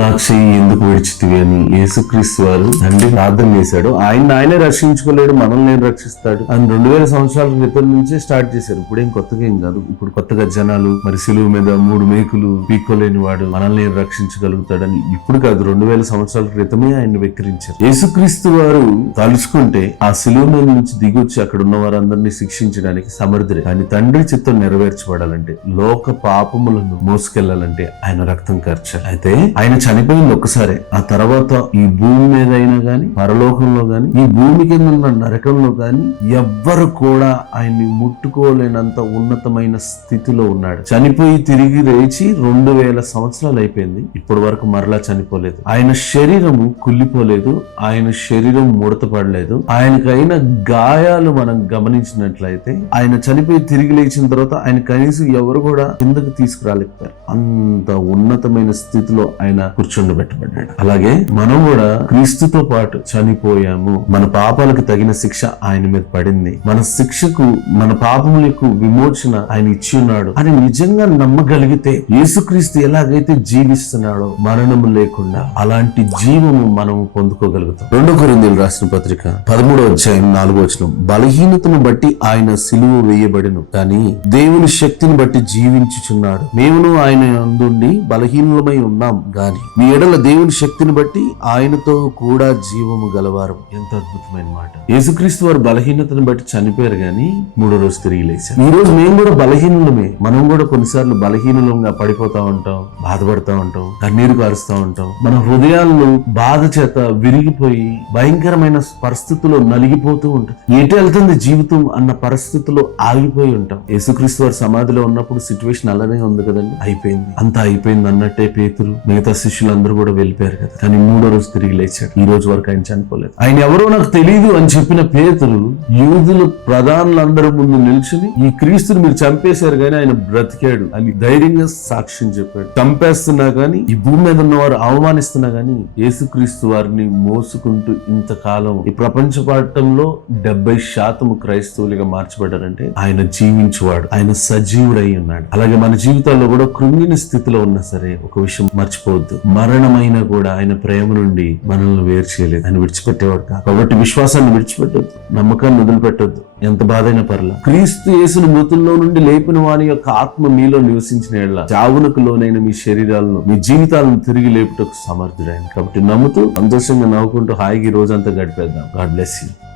నాక్షి ఎందుకు విడిచితివి అని యేసుక్రీస్తు వారు తండ్రి ప్రార్థన చేశాడు ఆయన ఆయనే రక్షించుకోలేడు మనల్ని నేను రక్షిస్తాడు అని రెండు వేల సంవత్సరాల క్రితం నుంచే స్టార్ట్ చేశారు ఇప్పుడేం కొత్తగా ఏం కాదు ఇప్పుడు కొత్తగా జనాలు మరి సిలువు మీద మూడు మేకులు పీక్కోలేని వాడు మనల్ని రక్షించగలుగుతాడని ఇప్పుడు కాదు రెండు వేల సంవత్సరాల క్రితమే ఆయన విక్రించారు యేసుక్రీస్తు వారు తలుచుకుంటే ఆ సిలువు మీద నుంచి వచ్చి అక్కడ ఉన్న వారందరినీ శిక్షించడానికి సమర్థుడే కానీ తండ్రి చిత్తం నెరవేర్చబడాలంటే లోక పాపములను మోసుకెళ్లాలంటే ఆయన రక్తం ఖర్చాలి అయితే ఆయన చనిపోయింది ఒక్కసారి ఆ తర్వాత ఈ భూమి మీద అయినా గాని పరలోకంలో గాని ఈ భూమి కింద ఉన్న నరకంలో గాని ఎవ్వరు కూడా ఆయన్ని ముట్టుకోలేనంత ఉన్నతమైన స్థితిలో ఉన్నాడు చనిపోయి తిరిగి లేచి రెండు వేల సంవత్సరాలు అయిపోయింది ఇప్పటి వరకు మరలా చనిపోలేదు ఆయన శరీరము కుళ్ళిపోలేదు ఆయన శరీరం పడలేదు ఆయనకైన గాయాలు మనం గమనించినట్లయితే ఆయన చనిపోయి తిరిగి లేచిన తర్వాత ఆయన కనీసం ఎవరు కూడా కిందకు తీసుకురాలేకపోయారు అంత ఉన్నతమైన స్థితిలో ఆయన ఆయన కూర్చుండబెట్టబడ్డాడు అలాగే మనం కూడా క్రీస్తుతో పాటు చనిపోయాము మన పాపాలకు తగిన శిక్ష ఆయన మీద పడింది మన శిక్షకు మన పాపములకు విమోచన ఆయన ఇచ్చి ఉన్నాడు అని నిజంగా నమ్మగలిగితే యేసుక్రీస్తు ఎలాగైతే జీవిస్తున్నాడో మరణము లేకుండా అలాంటి జీవము మనం పొందుకోగలుగుతాం రెండో కొరిందీలు రాసిన పత్రిక పదమూడో అధ్యాయం నాలుగో వచనం బలహీనతను బట్టి ఆయన సిలువ వేయబడిను కానీ దేవుని శక్తిని బట్టి జీవించుచున్నాడు మేమును ఆయన అందుండి బలహీనులమై ఉన్నాం కానీ కానీ మీ ఎడల దేవుని శక్తిని బట్టి ఆయనతో కూడా జీవము గలవారు ఎంత అద్భుతమైన మాట యేసుక్రీస్తు వారు బలహీనతను బట్టి చనిపోయారు కానీ మూడో రోజు తిరిగి లేచారు ఈ రోజు మేము కూడా బలహీనులమే మనం కూడా కొన్నిసార్లు బలహీనంగా పడిపోతా ఉంటాం బాధపడతా ఉంటాం కన్నీరు కారుస్తా ఉంటాం మన హృదయాల్లో బాధ చేత విరిగిపోయి భయంకరమైన పరిస్థితుల్లో నలిగిపోతూ ఉంటాం ఎటు వెళ్తుంది జీవితం అన్న పరిస్థితుల్లో ఆగిపోయి ఉంటాం యేసుక్రీస్తు వారు సమాధిలో ఉన్నప్పుడు సిచ్యువేషన్ అలానే ఉంది కదండి అయిపోయింది అంతా అయిపోయింది అన్నట్టే పేతులు మిగతా అందరూ కూడా వెళ్ళిపోయారు కదా కానీ మూడో రోజు తిరిగి లేచాడు ఈ రోజు వరకు ఆయన చనిపోలేదు ఆయన ఎవరో నాకు తెలియదు అని చెప్పిన పేతులు యూదుల ప్రధానులందరి ముందు నిల్చుని ఈ క్రీస్తుని మీరు చంపేశారు కానీ ఆయన బ్రతికాడు అని ధైర్యంగా సాక్ష్యం చెప్పాడు చంపేస్తున్నా కానీ ఈ భూమి మీద ఉన్న వారు అవమానిస్తున్నా కానీ యేసుక్రీస్తు వారిని మోసుకుంటూ ఇంతకాలం ఈ ప్రపంచ పాఠంలో డెబ్బై శాతం క్రైస్తవులుగా మార్చబడ్డారంటే ఆయన జీవించువాడు ఆయన సజీవుడై ఉన్నాడు అలాగే మన జీవితాల్లో కూడా కృంగిన స్థితిలో ఉన్నా సరే ఒక విషయం మర్చిపోవద్దు కాదు మరణమైనా కూడా ఆయన ప్రేమ నుండి మనల్ని వేరు చేయలేదు ఆయన విడిచిపెట్టేవాడు కాదు కాబట్టి విశ్వాసాన్ని విడిచిపెట్టద్దు నమ్మకాన్ని వదిలిపెట్టద్దు ఎంత బాధైనా పర్లా క్రీస్తు యేసును మృతుల్లో నుండి లేపిన వాని యొక్క ఆత్మ మీలో నివసించిన చావునకు లోనైన మీ శరీరాలను మీ జీవితాలను తిరిగి లేపుటకు ఆయన కాబట్టి నమ్ముతూ సంతోషంగా నవ్వుకుంటూ హాయిగా రోజంతా గడిపేద్దాం గాడ్ బ్లెస్ యూ